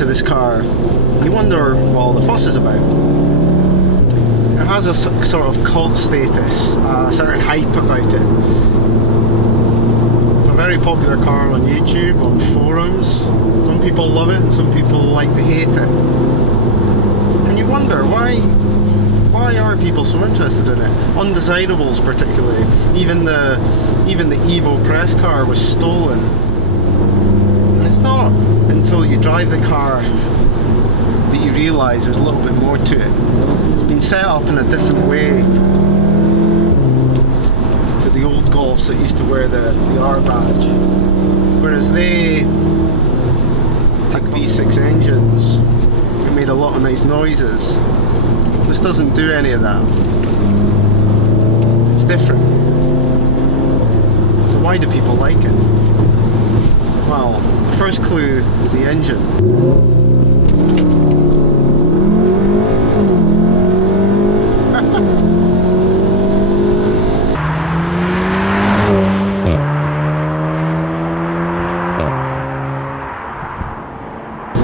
into this car, you wonder what all the fuss is about. It has a sort of cult status, a certain hype about it. It's a very popular car on YouTube, on forums. Some people love it and some people like to hate it. And you wonder why are people so interested in it? Undesirables particularly. Even the Evo press car was stolen. And it's not until you drive the car that you realise there's a little bit more to it. It's been set up in a different way to the old Golfs that used to wear the R badge. Whereas they had V6 engines and made a lot of nice noises. This doesn't do any of that. It's different. So why do people like it? Well, the first clue is the engine.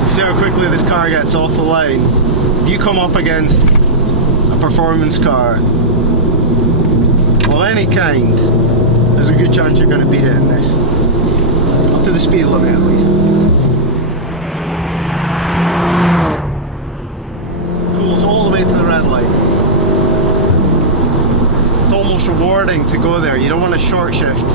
See how quickly this car gets off the line. If you come up against a performance car of any kind, there's a good chance you're going to beat it in this. Up to the speed limit at least. Pulls all the way to the red light. It's almost rewarding to go there. You don't want to short shift.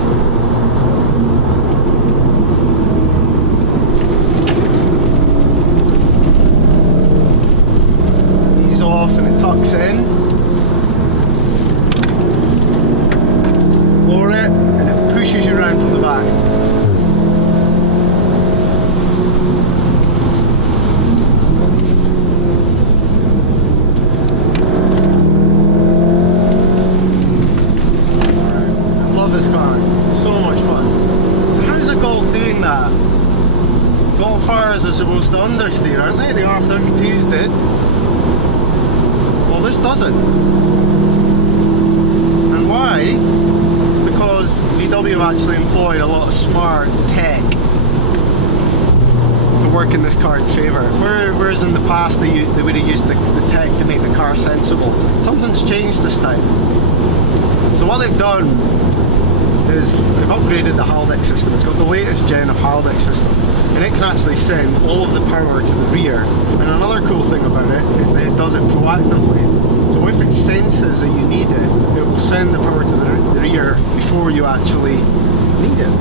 Off and it tucks in, floor it, and it pushes you around from the back. I love this car, it's so much fun. So how's a Golf doing that? Golf Rs are supposed to understeer, aren't they? The R32s did. Well, this doesn't. And why? It's because VW have actually employed a lot of smart tech to work in this car in favour. Whereas in the past they would have used the tech to make the car sensible. Something's changed this time. So what they've done is they've upgraded the Haldex system. It's got the latest gen of Haldex system, and it can actually send all of the power to the rear. And another cool thing about it is that it does it proactively. So if it senses that you need it, it will send the power to the rear before you actually need it.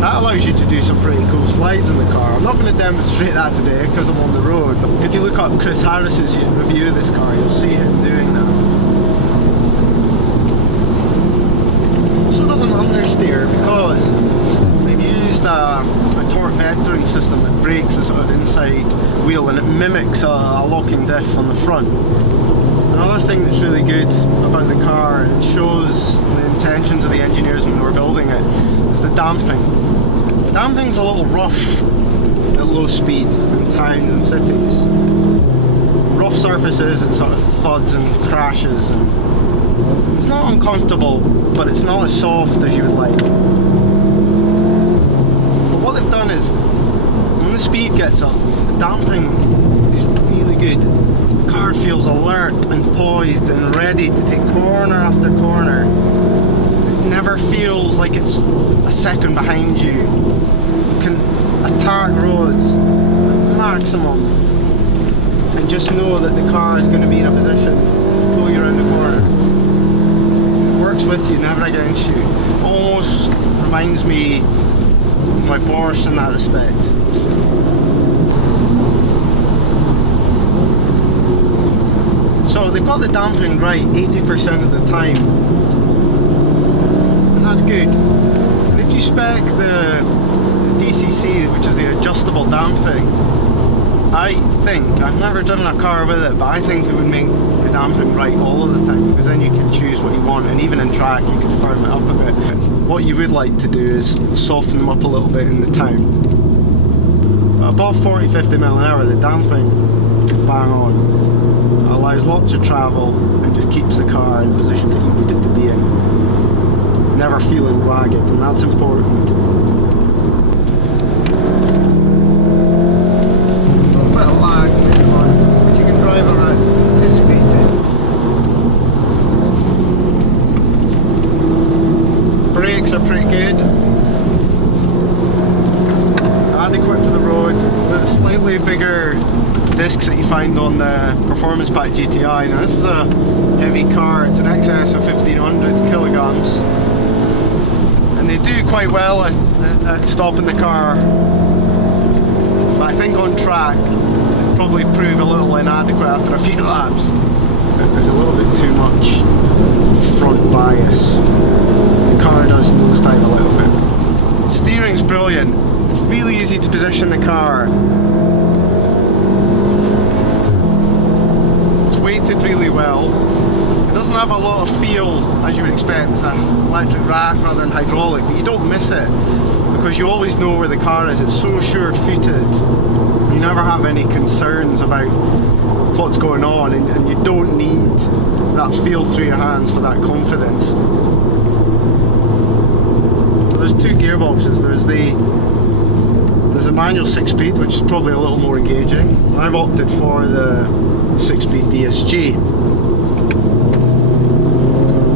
That allows you to do some pretty cool slides in the car. I'm not going to demonstrate that today because I'm on the road, but if you look up Chris Harris's review of this car, you'll see him doing that. Also doesn't understeer because they've used a torque vectoring system that breaks the sort of inside wheel and it mimics a locking diff on the front. Another thing that's really good about the car and shows the intentions of the engineers when they were building it is the damping. Damping's a little rough at low speed in towns and cities. Rough surfaces, it sort of thuds and crashes, and it's not uncomfortable, but it's not as soft as you would like. But what they've done is, when the speed gets up, the damping is really good. The car feels alert and poised and ready to take corner after corner. It never feels like it's a second behind you. You can attack roads at maximum and just know that the car is going to be in a position to pull you around the corner. It works with you, never against you. Almost reminds me of my Porsche in that respect. So they've got the damping right 80% of the time, and that's good. And if you spec the DCC, which is the adjustable damping, I think, I've never driven a car with it, but I think it would make the damping right all of the time, because then you can choose what you want, and even in track you can firm it up a bit. What you would like to do is soften them up a little bit in the town. But above 40-50 mile an hour, the damping, bang on. It allows lots of travel and just keeps the car in the position that you need it to be in. Never feeling ragged, and that's important. Performance Pack GTI. Now this is a heavy car, it's in excess of 1500 kilograms. And they do quite well at stopping the car. But I think on track, it'd probably prove a little inadequate after a few laps. There's a little bit too much front bias. The car does nosedive a little bit. Steering's brilliant. It's really easy to position the car. It's weighted really well. It doesn't have a lot of feel, as you would expect. It's an electric rack rather than hydraulic, but you don't miss it because you always know where the car is. It's so sure-footed. You never have any concerns about what's going on, and you don't need that feel through your hands for that confidence. So there's two gearboxes. There's a manual 6-speed, which is probably a little more engaging. I've opted for the 6-speed DSG.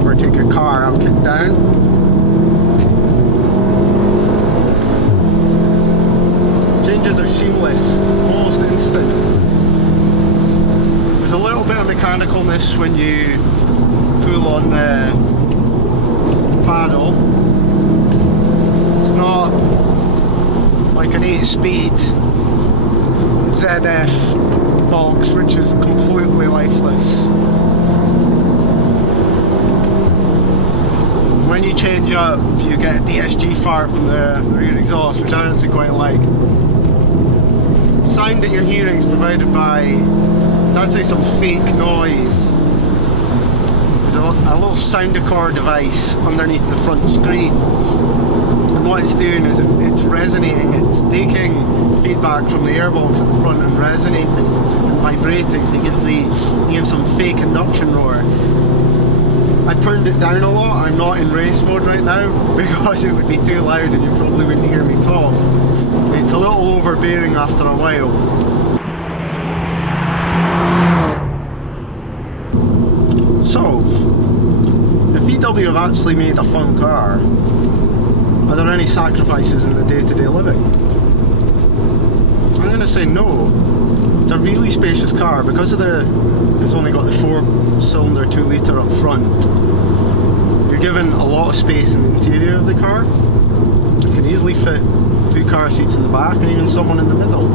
Overtake a car, I'll kick down. Changes are seamless, almost instant. There's a little bit of mechanicalness when you pull on the paddle. It's not like an 8-speed ZF box, which is completely lifeless. When you change up, you get a DSG fart from the rear exhaust, which I honestly quite like. Sound that you're hearing is provided by, I'd say, some fake noise. There's a little sound accord device underneath the front screen, and what it's doing is it's resonating. It's taking feedback from the airbox at the front and resonating and vibrating to give some fake induction roar. I turned it down a lot. I'm not in race mode right now because it would be too loud and you probably wouldn't hear me talk. It's a little overbearing after a while. So, if VW have actually made a fun car, are there any sacrifices in the day-to-day living? I'm going to say no. It's a really spacious car because of it's only got the 4-cylinder 2-litre up front. You're given a lot of space in the interior of the car. You can easily fit 2 car seats in the back and even someone in the middle.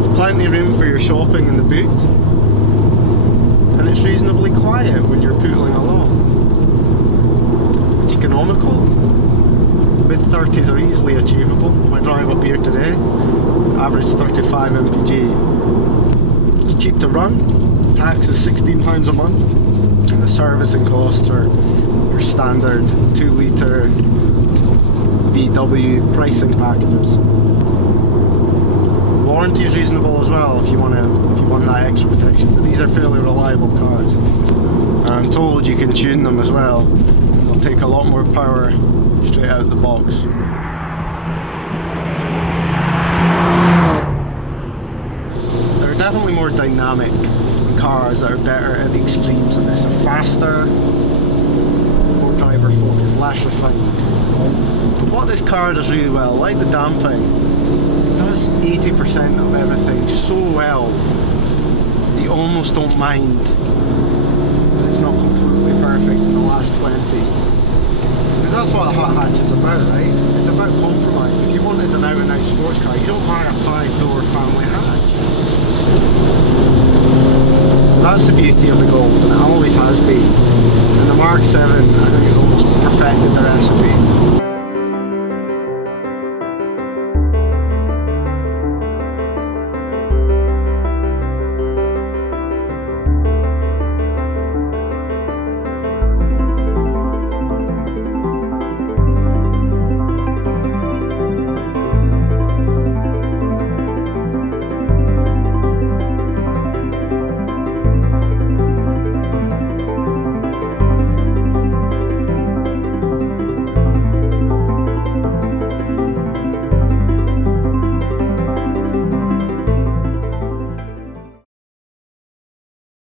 There's plenty of room for your shopping in the boot. And it's reasonably quiet when you're pootling along. It's economical. Mid-30s are easily achievable. My drive up here today, average 35 mpg. It's cheap to run, tax is £16 a month, and the servicing costs are your standard 2-litre VW pricing packages. Warranty is reasonable as well if you want that extra protection, but these are fairly reliable cars. And I'm told you can tune them as well. They'll take a lot more power straight out of the box. There are definitely more dynamic cars that are better at the extremes than this. They're faster, more driver focused, less refined. But what this car does really well, like the damping, it does 80% of everything so well that you almost don't mind that it's not completely perfect in the last 20. Because that's what a hot hatch is about, right? It's about compromise. If you wanted an out-and-out sports car, you don't buy a 5-door family hatch. That's the beauty of the Golf, and it always has been. And the Mark 7, I think, has almost perfected the recipe.